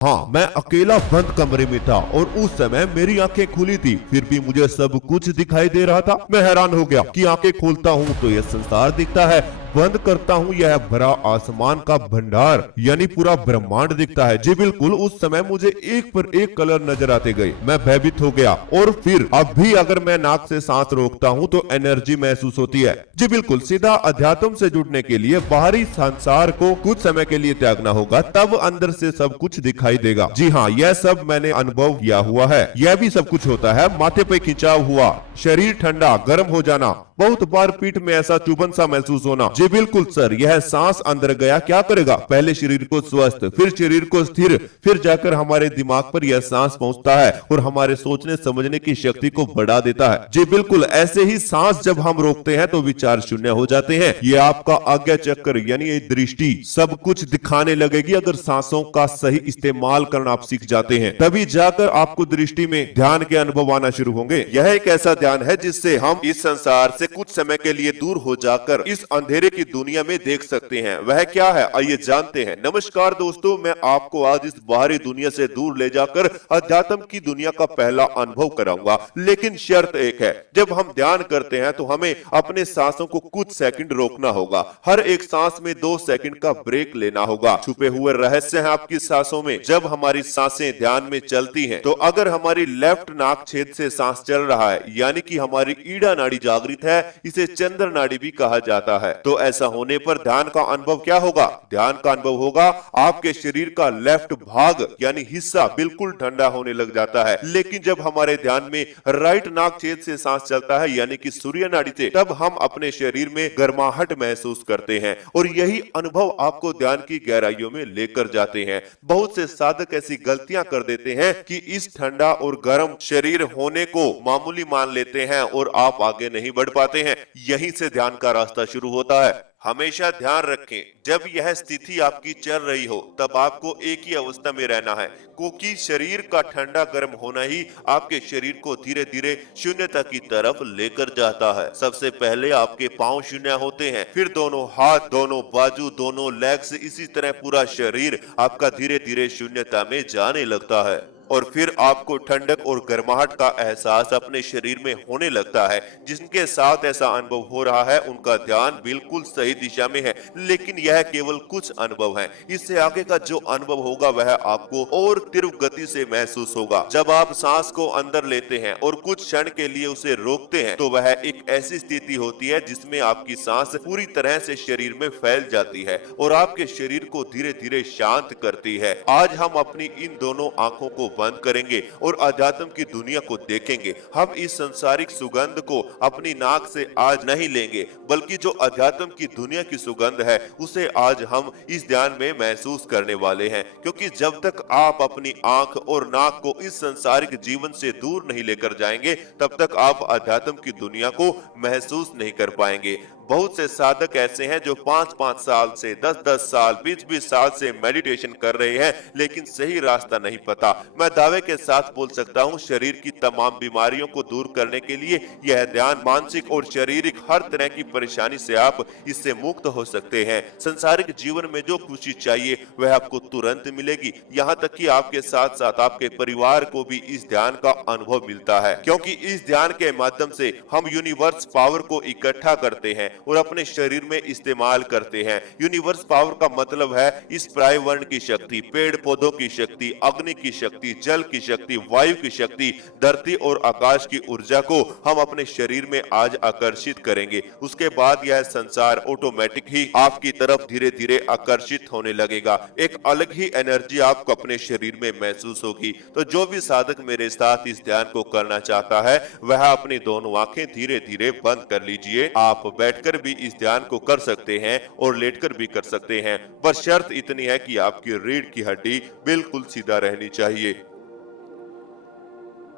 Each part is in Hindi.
हाँ, मैं अकेला बंद कमरे में था और उस समय मेरी आंखें खुली थी, फिर भी मुझे सब कुछ दिखाई दे रहा था। मैं हैरान हो गया कि आंखें खोलता हूँ तो यह संसार दिखता है, बंद करता हूँ यह भरा आसमान का भंडार यानी पूरा ब्रह्मांड दिखता है। जी बिल्कुल, उस समय मुझे एक पर एक कलर नजर आते गए। मैं भयभीत हो गया और फिर अब भी अगर मैं नाक से सांस रोकता हूँ तो एनर्जी महसूस होती है। जी बिल्कुल, सीधा अध्यात्म से जुड़ने के लिए बाहरी संसार को कुछ समय के लिए त्यागना होगा, तब अंदर से सब कुछ दिखाई देगा। जी हाँ, यह सब मैंने अनुभव किया हुआ है। यह भी सब कुछ होता है, माथे पे खिंचाव हुआ, शरीर ठंडा गर्म हो जाना, बहुत बार पीठ में ऐसा चुभन सा महसूस होना। जी बिल्कुल सर, यह सांस अंदर गया क्या करेगा? पहले शरीर को स्वस्थ, फिर शरीर को स्थिर, फिर जाकर हमारे दिमाग पर यह सांस पहुंचता है और हमारे सोचने समझने की शक्ति को बढ़ा देता है। जी बिल्कुल, ऐसे ही सांस जब हम रोकते हैं तो विचार शून्य हो जाते हैं। ये आपका आज्ञा चक्र यानी ये दृष्टि सब कुछ दिखाने लगेगी। अगर सांसों का सही इस्तेमाल करना आप सीख जाते हैं, तभी जाकर आपको दृष्टि में ध्यान के अनुभव आना शुरू होंगे। यह एक ऐसा ध्यान है जिससे हम इस संसार से कुछ समय के लिए दूर हो जाकर इस अंधेरे की दुनिया में देख सकते हैं। वह क्या है, आइए जानते हैं। नमस्कार दोस्तों, मैं आपको आज इस बाहरी दुनिया से दूर ले जाकर अध्यात्म की दुनिया का पहला अनुभव कराऊंगा। लेकिन शर्त एक है, जब हम ध्यान करते हैं तो हमें अपने सांसों को कुछ सेकंड रोकना होगा। हर एक सांस में 2 सेकंड का ब्रेक लेना होगा। छुपे हुए रहस्य हैं आपकी सांसों में। जब हमारी सांसें ध्यान में चलती हैं, तो अगर हमारी लेफ्ट नाक छेद से सांस चल रहा है, यानी कि हमारी ईड़ा नाड़ी जागृत है, इसे चंद्र नाड़ी भी कहा जाता है। तो ऐसा होने पर ध्यान का अनुभव क्या होगा? ध्यान का अनुभव होगा आपके शरीर का लेफ्ट भाग यानी हिस्सा बिल्कुल ठंडा होने लग जाता है। लेकिन जब हमारे ध्यान में राइट नाक छेद से सांस चलता है यानी कि सूर्य नाड़ी से, तब हम अपने शरीर में गर्माहट महसूस करते हैं और यही अनुभव आपको ध्यान की गहराइयों में लेकर जाते हैं। बहुत से साधक ऐसी गलतियां कर देते हैं कि इस ठंडा और गर्म शरीर होने को मामूली मान लेते हैं और आप आगे नहीं बढ़ पाते हैं। यहीं से ध्यान का रास्ता शुरू होता है। हमेशा ध्यान रखें, जब यह स्थिति आपकी चल रही हो तब आपको एक ही अवस्था में रहना है, क्योंकि शरीर का ठंडा गर्म होना ही आपके शरीर को धीरे धीरे शून्यता की तरफ लेकर जाता है। सबसे पहले आपके पांव शून्य होते हैं, फिर दोनों हाथ, दोनों बाजू, दोनों लेग्स, इसी तरह पूरा शरीर आपका धीरे धीरे शून्यता में जाने लगता है और फिर आपको ठंडक और गर्माहट का एहसास अपने शरीर में होने लगता है। जिनके साथ ऐसा अनुभव हो रहा है उनका ध्यान बिल्कुल सही दिशा में है, लेकिन यह केवल कुछ अनुभव है। इससे आगे का जो अनुभव होगा वह आपको और तीव्र गति से महसूस होगा। जब आप सांस को अंदर लेते हैं और कुछ क्षण के लिए उसे रोकते हैं, तो वह एक ऐसी स्थिति होती है जिसमें आपकी सांस पूरी तरह से शरीर में फैल जाती है और आपके शरीर को धीरे धीरे शांत करती है। आज हम अपनी इन दोनों आंखों को बंद करेंगे और अध्यात्म की दुनिया को देखेंगे। हम इस संसारिक सुगंध को अपनी नाक से आज नहीं लेंगे, बल्कि जो अध्यात्म की दुनिया की सुगंध है उसे आज हम इस ध्यान में महसूस करने वाले हैं। क्योंकि जब तक आप अपनी आंख और नाक को इस संसारिक जीवन से दूर नहीं लेकर जाएंगे, तब तक आप अध्यात्म की दुनिया को महसूस नहीं कर पाएंगे। बहुत से साधक ऐसे हैं जो 5-5 साल से, 10-10 साल, 20-20 साल से मेडिटेशन कर रहे हैं, लेकिन सही रास्ता नहीं पता। मैं दावे के साथ बोल सकता हूं, शरीर की तमाम बीमारियों को दूर करने के लिए यह ध्यान मानसिक और शारीरिक हर तरह की परेशानी से आप इससे मुक्त हो सकते हैं। संसारिक जीवन में जो खुशी चाहिए वह आपको तुरंत मिलेगी। यहाँ तक कि आपके साथ साथ आपके परिवार को भी इस ध्यान का अनुभव मिलता है, क्योंकि इस ध्यान के माध्यम से हम यूनिवर्स पावर को इकट्ठा करते हैं और अपने शरीर में इस्तेमाल करते हैं। यूनिवर्स पावर का मतलब है इस पर्यावरण की शक्ति, पेड़ पौधों की शक्ति, अग्नि की शक्ति, जल की शक्ति, वायु की शक्ति, धरती और आकाश की ऊर्जा को हम अपने शरीर में आज आकर्षित करेंगे। उसके बाद यह संसार ऑटोमेटिक ही आपकी तरफ धीरे धीरे आकर्षित होने लगेगा। एक अलग ही एनर्जी आपको अपने शरीर में महसूस होगी। तो जो भी साधक मेरे साथ इस ध्यान को करना चाहता है वह अपनी दोनों आंखें धीरे धीरे बंद कर लीजिए। आप बैठकर भी इस ध्यान को कर सकते हैं और लेटकर भी कर सकते हैं, पर शर्त इतनी है कि आपकी रीढ़ की हड्डी बिल्कुल सीधा रहनी चाहिए।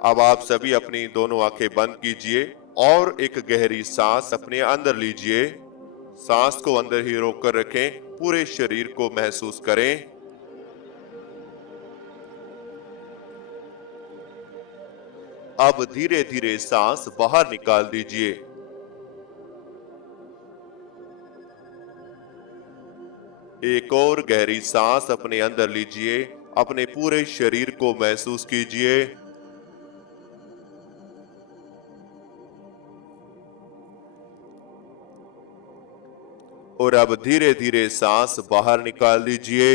अब आप सभी अपनी दोनों आंखें बंद कीजिए और एक गहरी सांस अपने अंदर लीजिए। सांस को अंदर ही रोक कर रखें, पूरे शरीर को महसूस करें। अब धीरे धीरे सांस बाहर निकाल दीजिए। एक और गहरी सांस अपने अंदर लीजिए अपने पूरे शरीर को महसूस कीजिए। और अब धीरे धीरे सांस बाहर निकाल दीजिए।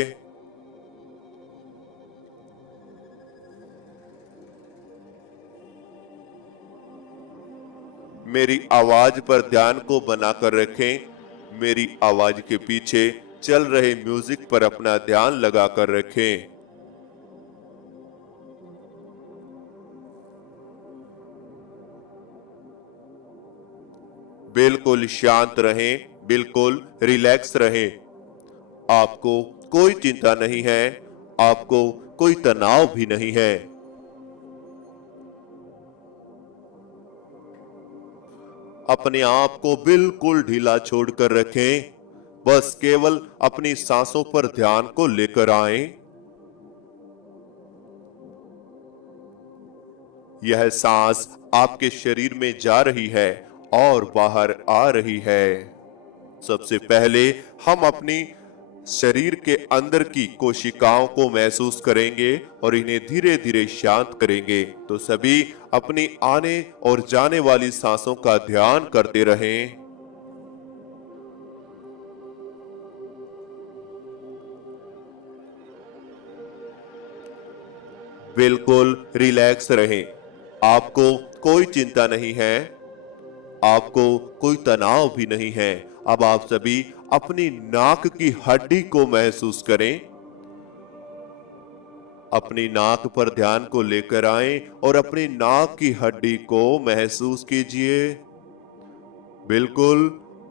मेरी आवाज पर ध्यान को बनाकर रखें। मेरी आवाज के पीछे चल रहे म्यूजिक पर अपना ध्यान लगाकर रखें। बिल्कुल शांत रहें, बिल्कुल रिलैक्स रहें। आपको कोई चिंता नहीं है, आपको कोई तनाव भी नहीं है। अपने आप को बिल्कुल ढीला छोड़कर रखें। बस केवल अपनी सांसों पर ध्यान को लेकर आएं। यह सांस आपके शरीर में जा रही है और बाहर आ रही है। सबसे पहले हम अपनी शरीर के अंदर की कोशिकाओं को महसूस करेंगे और इन्हें धीरे धीरे शांत करेंगे। तो सभी अपनी आने और जाने वाली सांसों का ध्यान करते रहें। बिल्कुल रिलैक्स रहें। आपको कोई चिंता नहीं है, आपको कोई तनाव भी नहीं है। अब आप सभी अपनी नाक की हड्डी को महसूस करें। अपनी नाक पर ध्यान को लेकर आएं और अपनी नाक की हड्डी को महसूस कीजिए। बिल्कुल,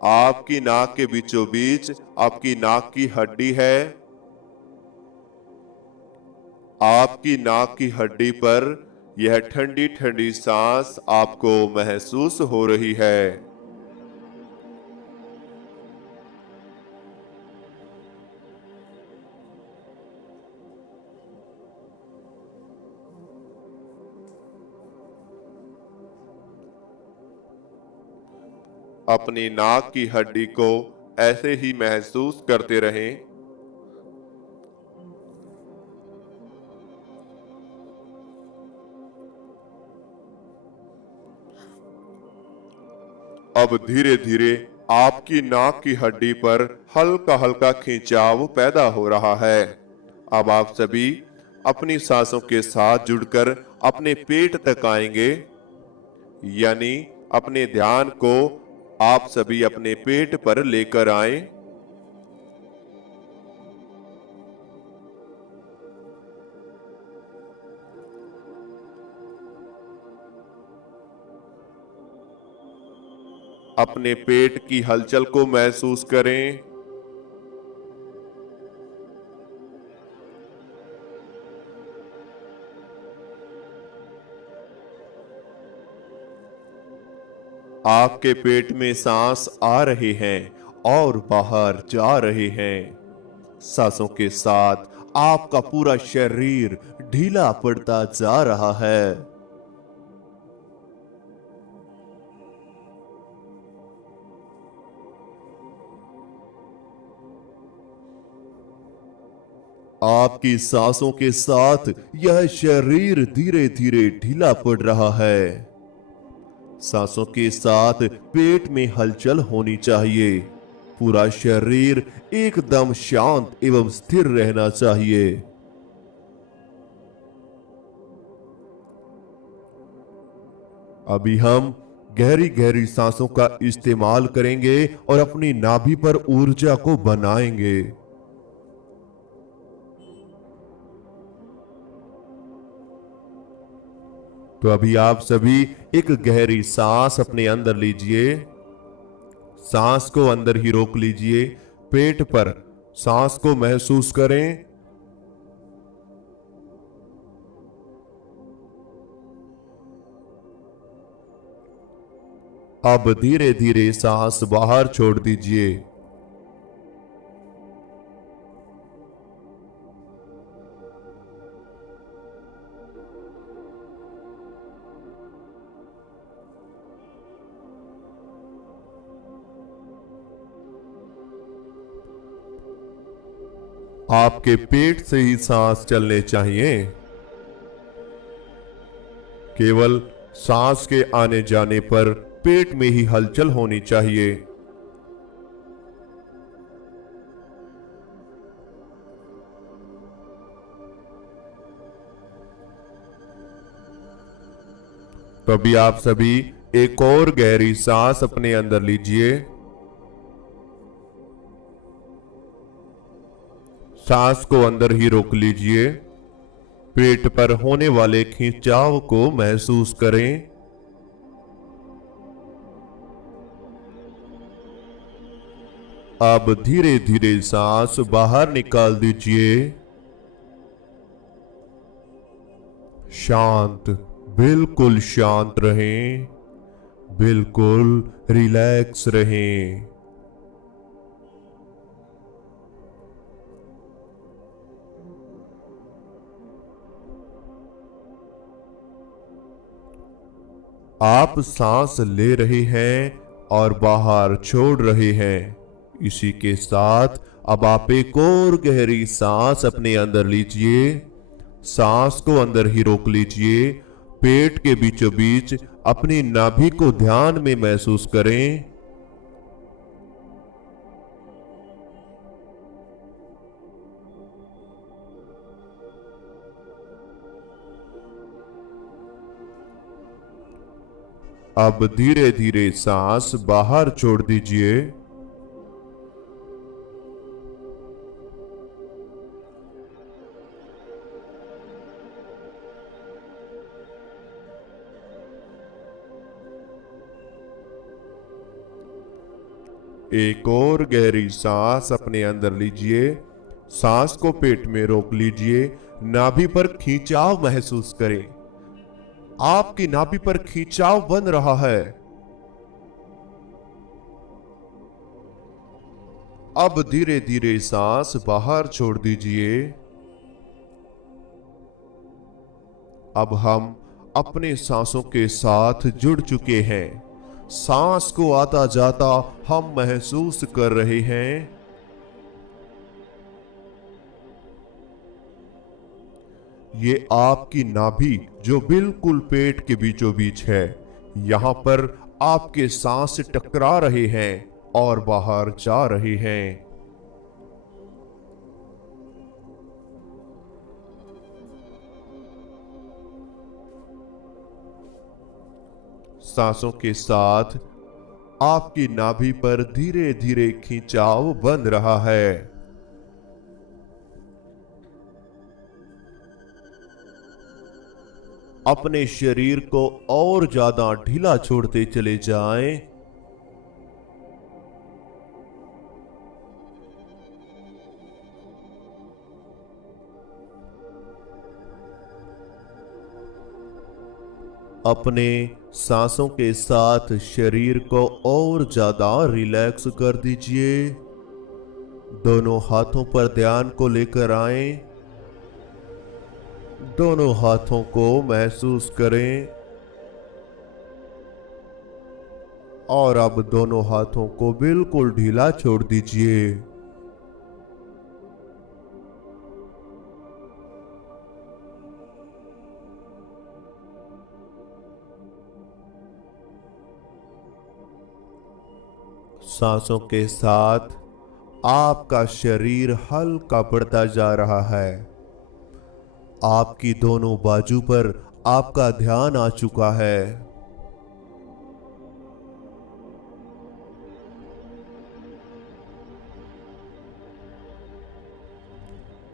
आपकी नाक के बीचों बीच आपकी नाक की हड्डी है। आपकी नाक की हड्डी पर यह ठंडी ठंडी सांस आपको महसूस हो रही है। अपनी नाक की हड्डी को ऐसे ही महसूस करते रहें। अब धीरे धीरे आपकी नाक की हड्डी पर हल्का हल्का खिंचाव पैदा हो रहा है। अब आप सभी अपनी सांसों के साथ जुड़कर अपने पेट तक आएंगे, यानी अपने ध्यान को आप सभी अपने पेट पर लेकर आएं। अपने पेट की हलचल को महसूस करें। आपके पेट में सांस आ रहे हैं और बाहर जा रहे हैं। सांसों के साथ आपका पूरा शरीर ढीला पड़ता जा रहा है। आपकी सांसों के साथ यह शरीर धीरे धीरे ढीला पड़ रहा है। सांसों के साथ पेट में हलचल होनी चाहिए। पूरा शरीर एकदम शांत एवं स्थिर रहना चाहिए। अभी हम गहरी गहरी सांसों का इस्तेमाल करेंगे और अपनी नाभि पर ऊर्जा को बनाएंगे। तो अभी आप सभी एक गहरी सांस अपने अंदर लीजिए। सांस को अंदर ही रोक लीजिए। पेट पर सांस को महसूस करें। अब धीरे धीरे सांस बाहर छोड़ दीजिए। आपके पेट से ही सांस चलने चाहिए। केवल सांस के आने जाने पर पेट में ही हलचल होनी चाहिए। तभी आप सभी एक और गहरी सांस अपने अंदर लीजिए। सांस को अंदर ही रोक लीजिए। पेट पर होने वाले खिंचाव को महसूस करें। अब धीरे धीरे सांस बाहर निकाल दीजिए। शांत, बिल्कुल शांत रहें, बिल्कुल रिलैक्स रहें। आप सांस ले रहे हैं और बाहर छोड़ रहे हैं। इसी के साथ अब आप एक और गहरी सांस अपने अंदर लीजिए। सांस को अंदर ही रोक लीजिए। पेट के बीचों बीच अपनी नाभि को ध्यान में महसूस करें। अब धीरे धीरे सांस बाहर छोड़ दीजिए। एक और गहरी सांस अपने अंदर लीजिए। सांस को पेट में रोक लीजिए। नाभि पर खिंचाव महसूस करें। आपकी नाभि पर खिंचाव बन रहा है। अब धीरे धीरे सांस बाहर छोड़ दीजिए। अब हम अपने सांसों के साथ जुड़ चुके हैं। सांस को आता जाता हम महसूस कर रहे हैं। ये आपकी नाभि जो बिल्कुल पेट के बीचों बीच है, यहां पर आपके सांस टकरा रहे हैं और बाहर जा रहे हैं। सांसों के साथ आपकी नाभि पर धीरे धीरे खिंचाव बन रहा है। अपने शरीर को और ज्यादा ढीला छोड़ते चले जाएं। अपने सांसों के साथ शरीर को और ज्यादा रिलैक्स कर दीजिए। दोनों हाथों पर ध्यान को लेकर आएं। दोनों हाथों को महसूस करें और अब दोनों हाथों को बिल्कुल ढीला छोड़ दीजिए। सांसों के साथ आपका शरीर हल्का पड़ता जा रहा है। आपकी दोनों बाजू पर आपका ध्यान आ चुका है।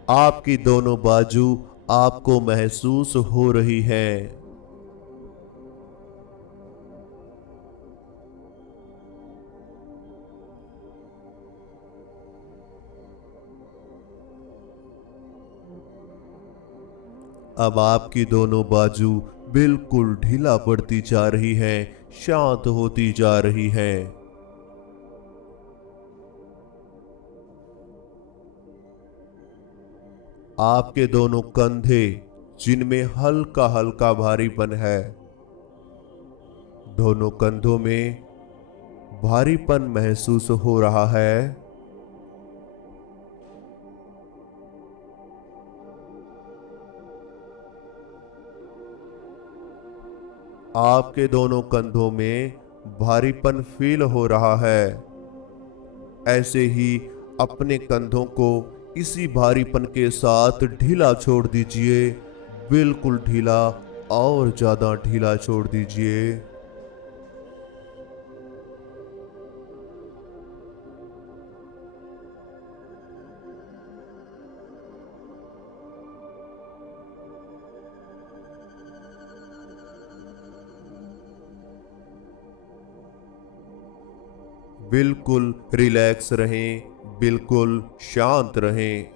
आपकी दोनों बाजू आपको महसूस हो रही है। अब आपकी दोनों बाजू बिल्कुल ढीला पड़ती जा रही है, शांत होती जा रही है। आपके दोनों कंधे जिनमें हल्का हल्का भारीपन है, दोनों कंधों में भारीपन महसूस हो रहा है। आपके दोनों कंधों में भारीपन फील हो रहा है। ऐसे ही अपने कंधों को इसी भारीपन के साथ ढीला छोड़ दीजिए, बिल्कुल ढीला, और ज्यादा ढीला छोड़ दीजिए। बिल्कुल रिलैक्स रहें, बिल्कुल शांत रहें।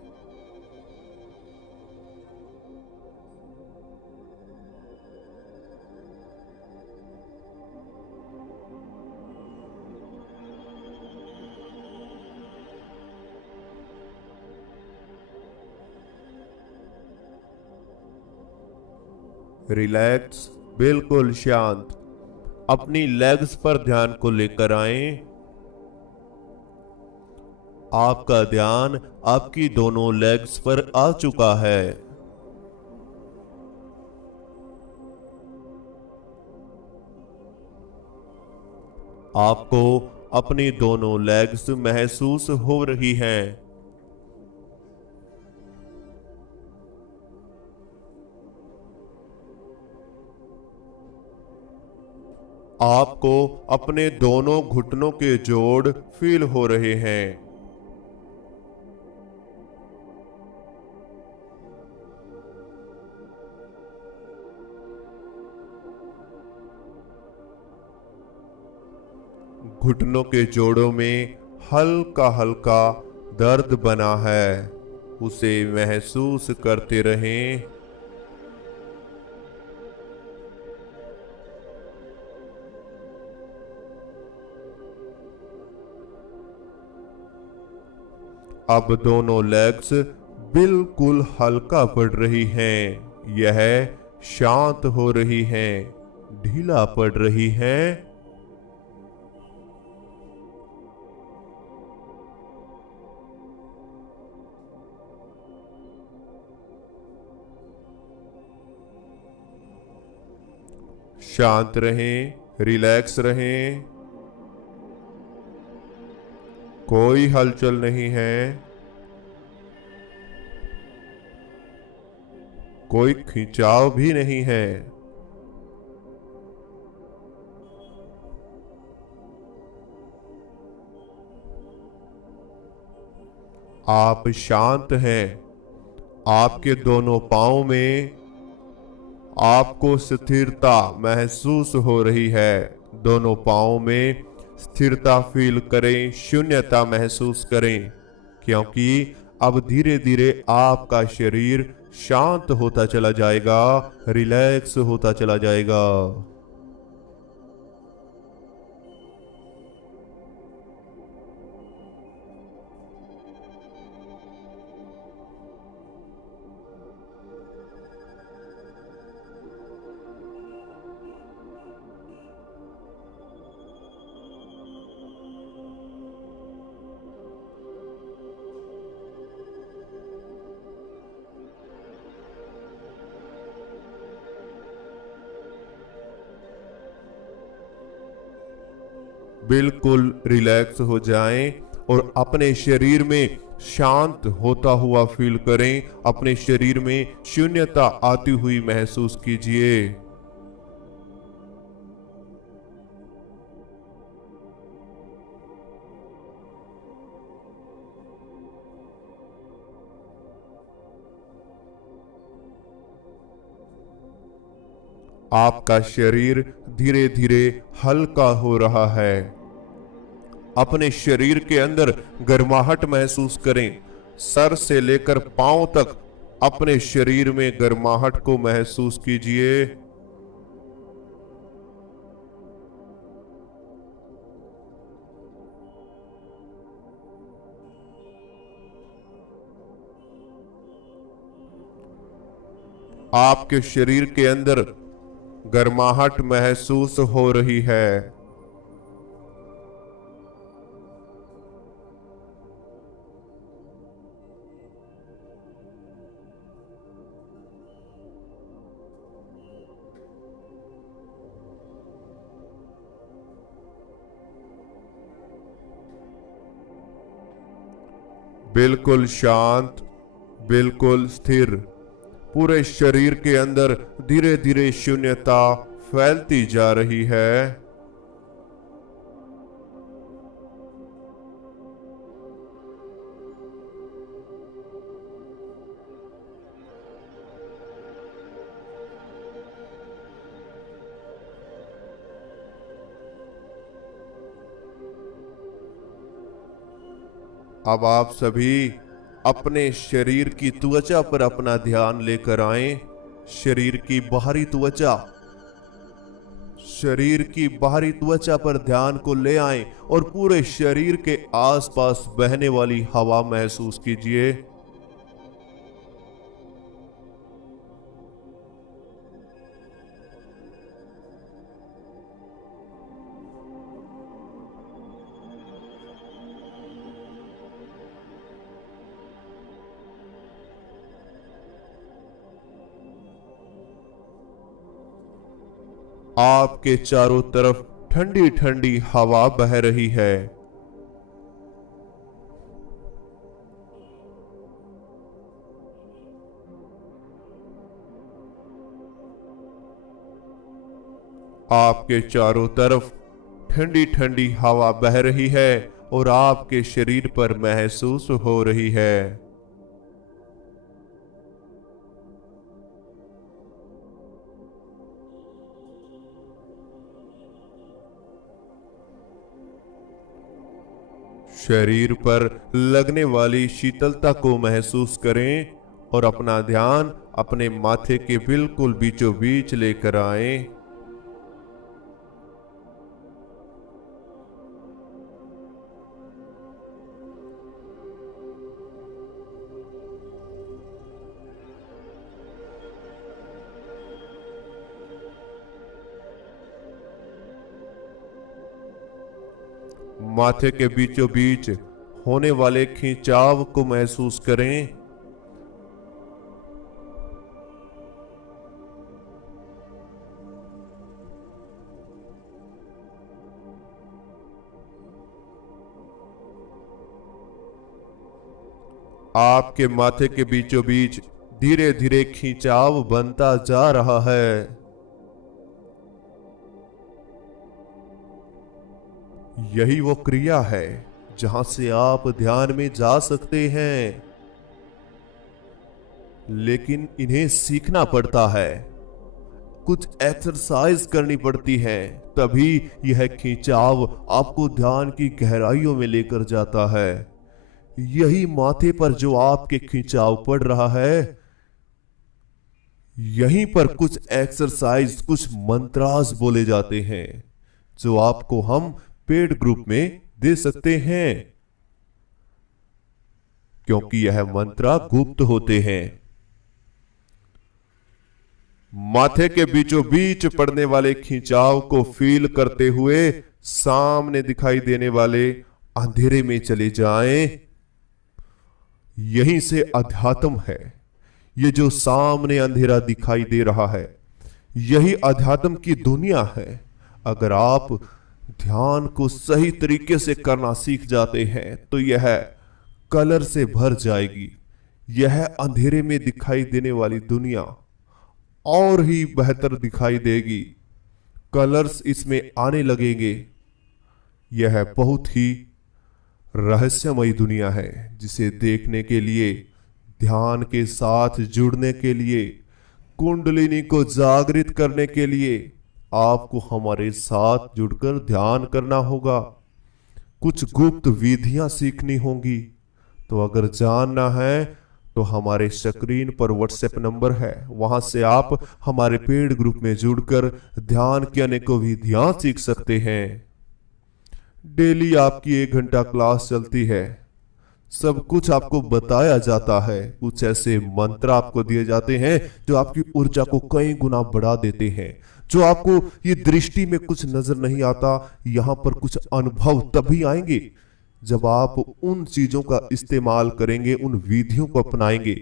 रिलैक्स, बिल्कुल शांत। अपनी लेग्स पर ध्यान को लेकर आएं। आपका ध्यान आपकी दोनों लेग्स पर आ चुका है। आपको अपनी दोनों लेग्स महसूस हो रही हैं। आपको अपने दोनों घुटनों के जोड़ फील हो रहे हैं। घुटनों के जोड़ों में हल्का हल्का दर्द बना है, उसे महसूस करते रहें। अब दोनों लेग्स बिल्कुल हल्का पड़ रही हैं। यह शांत हो रही हैं, ढीला पड़ रही हैं। शांत रहें, रिलैक्स रहें। कोई हलचल नहीं है, कोई खिंचाव भी नहीं है। आप शांत हैं। आपके दोनों पांव में आपको स्थिरता महसूस हो रही है। दोनों पांव में स्थिरता फील करें, शून्यता महसूस करें, क्योंकि अब धीरे धीरे आपका शरीर शांत होता चला जाएगा, रिलैक्स होता चला जाएगा। बिल्कुल रिलैक्स हो जाएं और अपने शरीर में शांत होता हुआ फील करें। अपने शरीर में शून्यता आती हुई महसूस कीजिए। आपका शरीर धीरे धीरे हल्का हो रहा है। अपने शरीर के अंदर गर्माहट महसूस करें। सर से लेकर पांव तक अपने शरीर में गर्माहट को महसूस कीजिए। आपके शरीर के अंदर गर्माहट महसूस हो रही है। बिल्कुल शांत, बिल्कुल स्थिर। पूरे शरीर के अंदर धीरे धीरे शून्यता फैलती जा रही है। अब आप सभी अपने शरीर की त्वचा पर अपना ध्यान लेकर आएं। शरीर की बाहरी त्वचा, शरीर की बाहरी त्वचा पर ध्यान को ले आएं और पूरे शरीर के आसपास बहने वाली हवा महसूस कीजिए। आपके चारों तरफ ठंडी ठंडी हवा बह रही है। आपके चारों तरफ ठंडी ठंडी हवा बह रही है और आपके शरीर पर महसूस हो रही है। शरीर पर लगने वाली शीतलता को महसूस करें और अपना ध्यान अपने माथे के बिल्कुल बीचों बीच लेकर आएं। माथे के बीचों बीच होने वाले खिंचाव को महसूस करें। आपके माथे के बीचों बीच धीरे धीरे खिंचाव बनता जा रहा है। यही वो क्रिया है जहां से आप ध्यान में जा सकते हैं, लेकिन इन्हें सीखना पड़ता है, कुछ एक्सरसाइज करनी पड़ती है, तभी यह खिंचाव आपको ध्यान की गहराइयों में लेकर जाता है। यही माथे पर जो आपके खिंचाव पड़ रहा है, यहीं पर कुछ एक्सरसाइज, कुछ मंत्रास बोले जाते हैं जो आपको हम पेड ग्रुप में दे सकते हैं, क्योंकि यह मंत्र गुप्त होते हैं। माथे के बीचों बीच पड़ने वाले खिंचाव को फील करते हुए सामने दिखाई देने वाले अंधेरे में चले जाएं। यहीं से अध्यात्म है। ये जो सामने अंधेरा दिखाई दे रहा है, यही अध्यात्म की दुनिया है। अगर आप ध्यान को सही तरीके से करना सीख जाते हैं तो यह कलर से भर जाएगी। यह अंधेरे में दिखाई देने वाली दुनिया और ही बेहतर दिखाई देगी। कलर्स इसमें आने लगेंगे। यह बहुत ही रहस्यमयी दुनिया है, जिसे देखने के लिए, ध्यान के साथ जुड़ने के लिए, कुंडलिनी को जागृत करने के लिए आपको हमारे साथ जुड़कर ध्यान करना होगा। कुछ गुप्त विधियां सीखनी होंगी। तो अगर जानना है तो हमारे स्क्रीन पर व्हाट्सएप नंबर है, वहां से आप हमारे पेड ग्रुप में जुड़कर ध्यान की अनेकों विधियां सीख सकते हैं। डेली आपकी 1 घंटा क्लास चलती है। सब कुछ आपको बताया जाता है। कुछ ऐसे मंत्र आपको दिए जाते हैं जो आपकी ऊर्जा को कई गुना बढ़ा देते हैं। जो आपको ये दृष्टि में कुछ नजर नहीं आता, यहां पर कुछ अनुभव तभी आएंगे जब आप उन चीजों का इस्तेमाल करेंगे, उन विधियों को अपनाएंगे।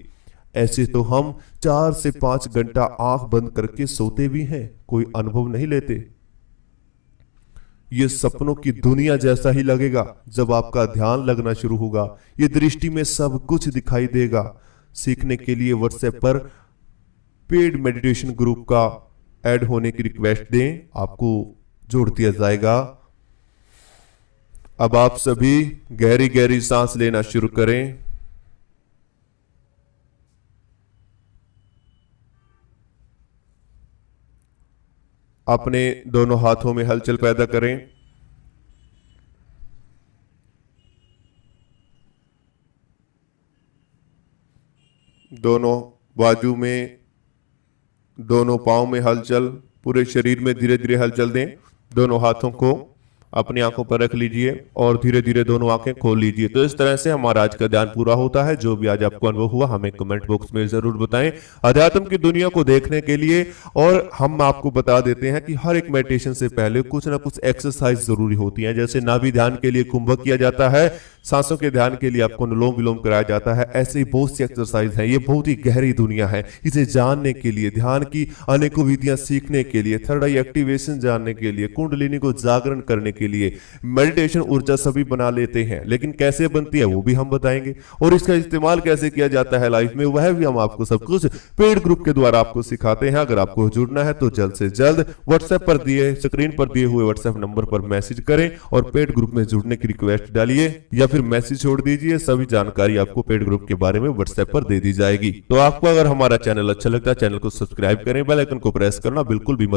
ऐसे तो हम 4 से 5 घंटा आंख बंद करके सोते भी हैं, कोई अनुभव नहीं लेते। ये सपनों की दुनिया जैसा ही लगेगा। जब आपका ध्यान लगना शुरू होगा, ये दृष्टि में सब कुछ दिखाई देगा। सीखने के लिए व्हाट्सएप पर पेड मेडिटेशन ग्रुप का ऐड होने की रिक्वेस्ट दें, आपको जोड़ दिया जाएगा। अब आप सभी गहरी गहरी सांस लेना शुरू करें। अपने दोनों हाथों में हलचल पैदा करें। दोनों बाजू में, दोनों पांव में हलचल, पूरे शरीर में धीरे धीरे हलचल दें। दोनों हाथों को अपनी आंखों पर रख लीजिए और धीरे धीरे दोनों आंखें खोल लीजिए। तो इस तरह से हमारा आज का ध्यान पूरा होता है। जो भी आज आपको अनुभव हुआ हमें कमेंट बॉक्स में जरूर बताएं। अध्यात्म की दुनिया को देखने के लिए, और हम आपको बता देते हैं कि हर एक मेडिटेशन से पहले कुछ ना कुछ एक्सरसाइज जरूरी होती है। जैसे नाभि ध्यान के लिए कुंभक किया जाता है, सांसों के ध्यान के लिए आपको अनुलोम विलोम कराया जाता है। ऐसे ही बहुत सी एक्सरसाइज है। ये बहुत ही गहरी दुनिया है। इसे जानने के लिए, ध्यान की अनेकों विधियां सीखने के लिए, थर्ड आई एक्टिवेशन जानने के लिए, कुंडलिनी को जागरण करने के लिए, मेडिटेशन ऊर्जा सभी बना लेते हैं, लेकिन कैसे बनती है वो भी हम बताएंगे, और इसका इस्तेमाल कैसे किया जाता है लाइफ में वह भी हम आपको सब कुछ पेड ग्रुप के द्वारा आपको सिखाते हैं। अगर आपको जुड़ना है तो जल्द से जल्द व्हाट्सएप पर दिए, स्क्रीन पर दिए हुए व्हाट्सएप नंबर पर मैसेज करें और पेड ग्रुप में जुड़ने की रिक्वेस्ट डालिए या फिर मैसेज छोड़ दीजिए। सभी जानकारी आपको पेड ग्रुप के बारे में व्हाट्सएप पर दे दी जाएगी। तो आपको अगर हमारा चैनल अच्छा लगता है, चैनल को सब्सक्राइब करें, बेल आइकन को प्रेस करना बिल्कुल भी मत